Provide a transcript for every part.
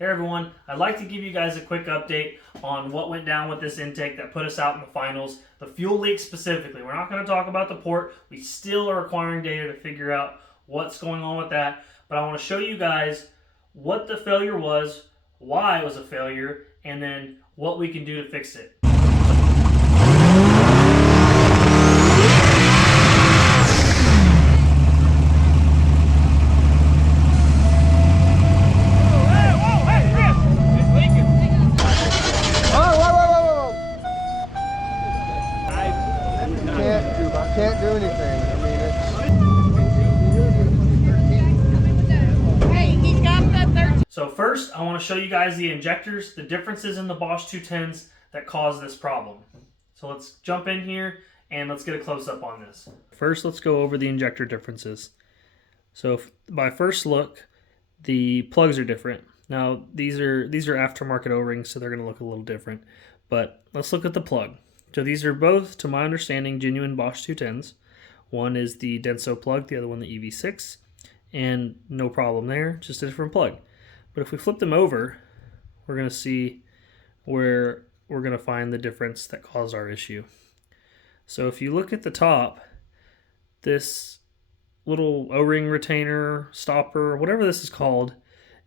Hey everyone, I'd like to give you guys a quick update on what went down with this intake that put us out in the finals. The fuel leak specifically. We're not going to talk about the port. We still are acquiring data to figure out what's going on with that. But I want to show you guys what the failure was, why it was a failure, and then what we can do to fix it. Can't do anything. I mean, Hey, he's got the 13. So first, I want to show you guys the injectors, the differences in the Bosch 210s that cause this problem. So let's jump in here and let's get a close-up on this. First, let's go over the injector differences. So by first look, the plugs are different. Now these are aftermarket O-rings, so they're going to look a little different. But let's look at the plug. So these are both, to my understanding, genuine Bosch 210s. One is the Denso plug, the other one the EV6, and no problem there, just a different plug. But if we flip them over, we're going to see where we're going to find the difference that caused our issue. So if you look at the top, this little O-ring retainer, stopper, whatever this is called,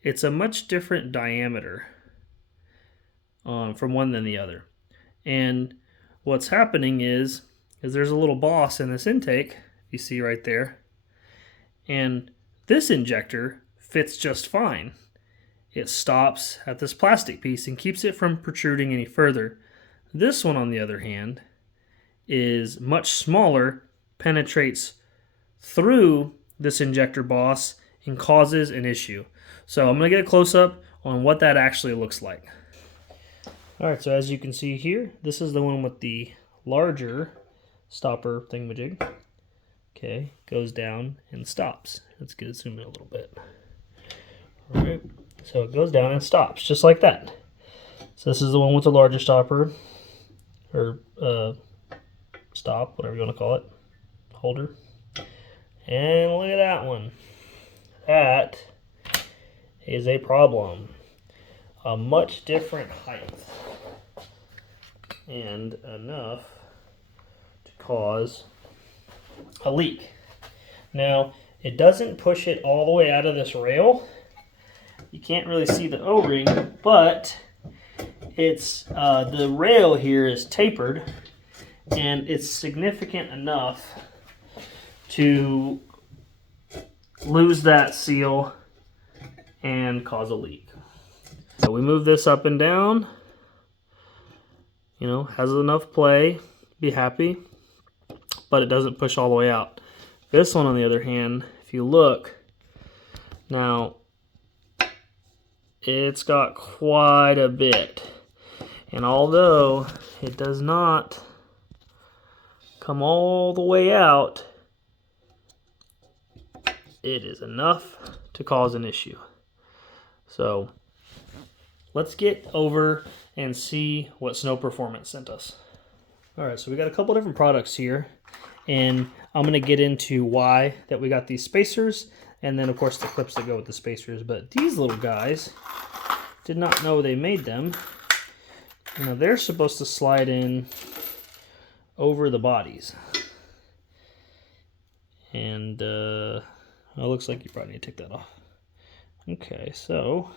it's a much different diameter from one than the other. And what's happening is there's a little boss in this intake, you see right there, and this injector fits just fine. It stops at this plastic piece and keeps it from protruding any further. This one, on the other hand, is much smaller, penetrates through this injector boss and causes an issue. So I'm going to get a close-up on what that actually looks like. Alright, so as you can see here, this is the one with the larger stopper thingamajig. Okay, goes down and stops. Let's get it zoomed in a little bit. Alright, so it goes down and stops, just like that. So this is the one with the larger stopper, or stop, whatever you want to call it, holder. And look at that one. That is a problem. A much different height. And enough to cause a leak. Now, it doesn't push it all the way out of this rail. You can't really see the O-ring, but it's the rail here is tapered, and it's significant enough to lose that seal and cause a leak. So we move this up and down, you know, has enough play, be happy, but it doesn't push all the way out. This one, on the other hand, if you look, now it's got quite a bit, and although it does not come all the way out, it is enough to cause an issue. So let's get over and see what Snow Performance sent us. Alright, so we got a couple different products here, and I'm going to get into why that we got these spacers, and then of course the clips that go with the spacers. But these little guys, did not know they made them. You know, they're supposed to slide in over the bodies. And it looks like you probably need to take that off. Okay, so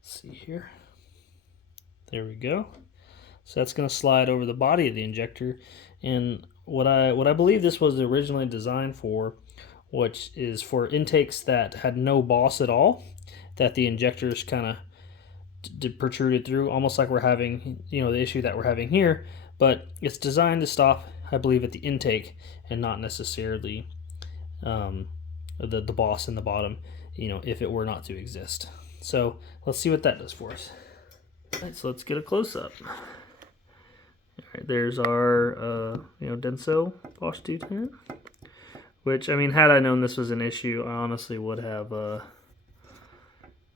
let's see here. There we go. So that's going to slide over the body of the injector, and what I believe this was originally designed for, which is for intakes that had no boss at all, that the injectors kind of protruded through, almost like we're having, you know, the issue that we're having here. But it's designed to stop, I believe, at the intake and not necessarily the boss in the bottom, you know, if it were not to exist. So let's see what that does for us. All right, so let's get a close-up. All right, there's our you know, Denso Bosch 210, which, I mean, had I known this was an issue, I honestly would have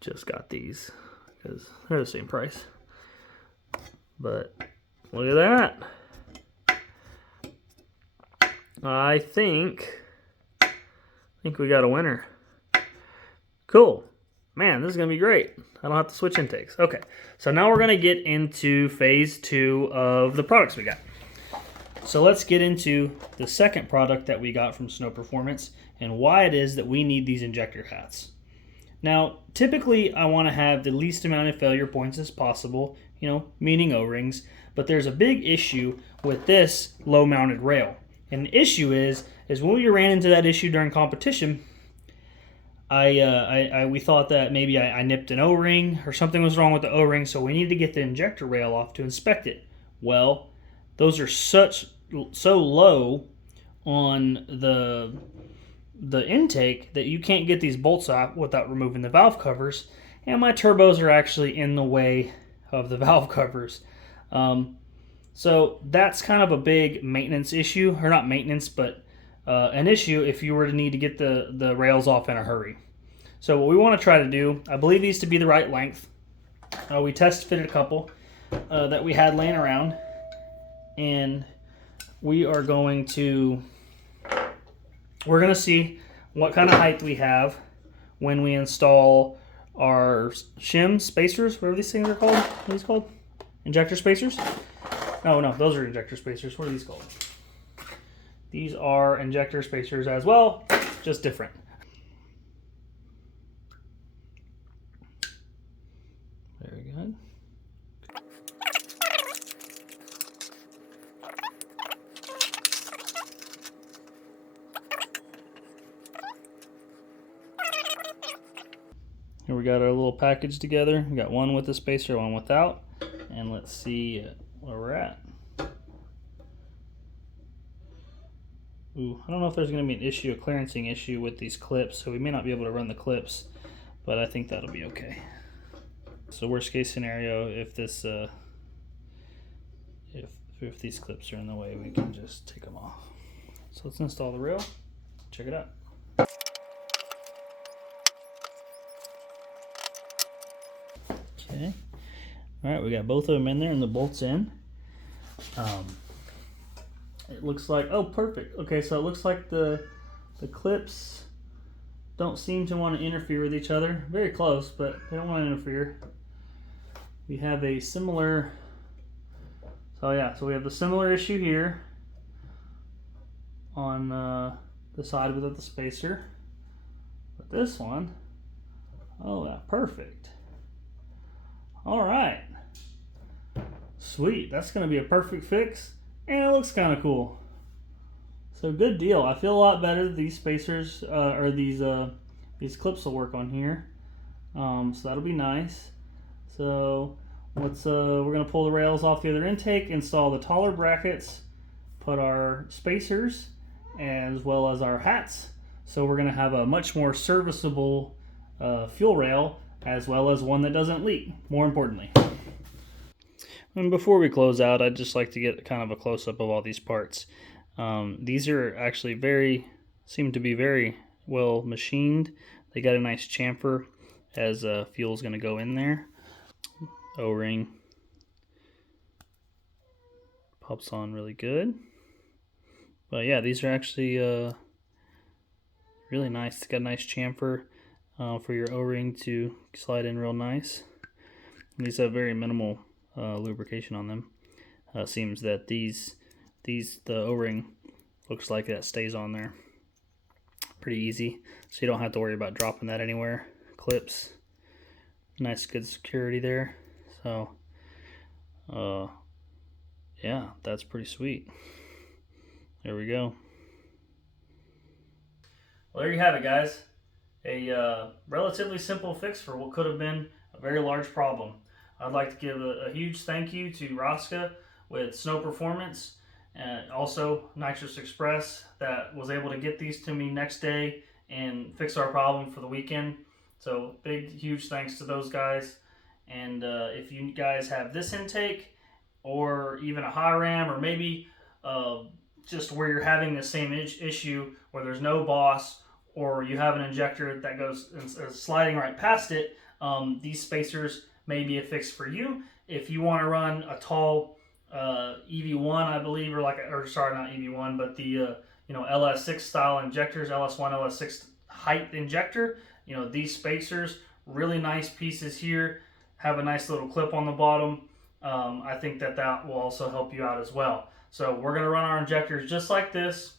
just got these, because they're the same price. But look at that. I think we got a winner. Cool. Man, this is going to be great. I don't have to switch intakes. Okay, so now we're going to get into phase 2 of the products we got. So let's get into the second product that we got from Snow Performance and why it is that we need these injector hats. Now, typically I want to have the least amount of failure points as possible, meaning O-rings, but there's a big issue with this low-mounted rail. And the issue is when we ran into that issue during competition, we thought that maybe I nipped an O-ring or something was wrong with the O-ring, so we needed to get the injector rail off to inspect it. Well, those are so low on the intake that you can't get these bolts out without removing the valve covers, and my turbos are actually in the way of the valve covers. So that's kind of a big maintenance issue, or not maintenance, but an issue if you were to need to get the rails off in a hurry. So what we want to try to do, I believe these to be the right length. We test fitted a couple that we had laying around, and we're going to see what kind of height we have when we install our shim spacers, whatever these things are called. What are these called? Injector spacers? No, those are injector spacers. What are these called? These are injector spacers as well, just different. Very good. Here we got our little package together. We got one with a spacer, one without. And let's see where we're at. Ooh, I don't know if there's going to be an issue, a clearancing issue with these clips, so we may not be able to run the clips, but I think that'll be okay. So worst case scenario, if this if these clips are in the way, we can just take them off. So let's install the rail. Check it out. Okay. All right, we got both of them in there and the bolts in. It looks like, oh, perfect. Okay, so it looks like the clips don't seem to want to interfere with each other. Very close, but they don't want to interfere. We have a similar, so we have the similar issue here on the side without the spacer. But this one, oh, yeah, perfect. All right. Sweet, that's gonna be a perfect fix. And it looks kind of cool. So good deal. I feel a lot better. These spacers or these clips will work on here. So that'll be nice. So we're gonna pull the rails off the other intake, install the taller brackets, put our spacers as well as our hats. So we're gonna have a much more serviceable fuel rail as well as one that doesn't leak, more importantly. And before we close out, I'd just like to get kind of a close-up of all these parts. These are actually seem to be very well machined. They got a nice chamfer as fuel's going to go in there. O-ring pops on really good. But yeah, these are actually really nice. It's got a nice chamfer for your O-ring to slide in real nice. And these have very minimal lubrication on them. Seems that the O-ring looks like that stays on there pretty easy, so you don't have to worry about dropping that anywhere. Clips, nice good security there. So yeah, that's pretty sweet. There we go. Well, there you have it, guys. A relatively simple fix for what could have been a very large problem. I'd like to give a huge thank you to Rosca with Snow Performance and also Nitrous Express that was able to get these to me next day and fix our problem for the weekend. So big, huge thanks to those guys. And if you guys have this intake or even a high ram, or maybe just where you're having the same issue where there's no boss, or you have an injector that goes sliding right past it, these spacers may be a fix for you. If you want to run a tall EV1, I believe, or sorry, not EV1, but the LS6 style injectors, LS1, LS6 height injector, these spacers really nice pieces here, have a nice little clip on the bottom. I think that will also help you out as well. So we're going to run our injectors just like this,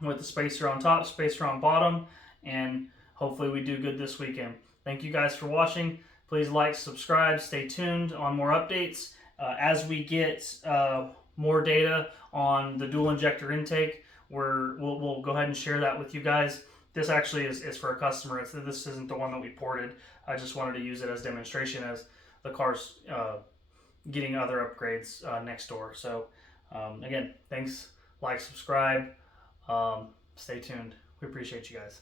with the spacer on top, spacer on bottom, and hopefully we do good this weekend. Thank you guys for watching. Please like, subscribe, stay tuned on more updates. As we get more data on the dual injector intake, we'll go ahead and share that with you guys. This actually is for a customer. This isn't the one that we ported. I just wanted to use it as demonstration as the car's getting other upgrades next door. So again, thanks, like, subscribe. Stay tuned. We appreciate you guys.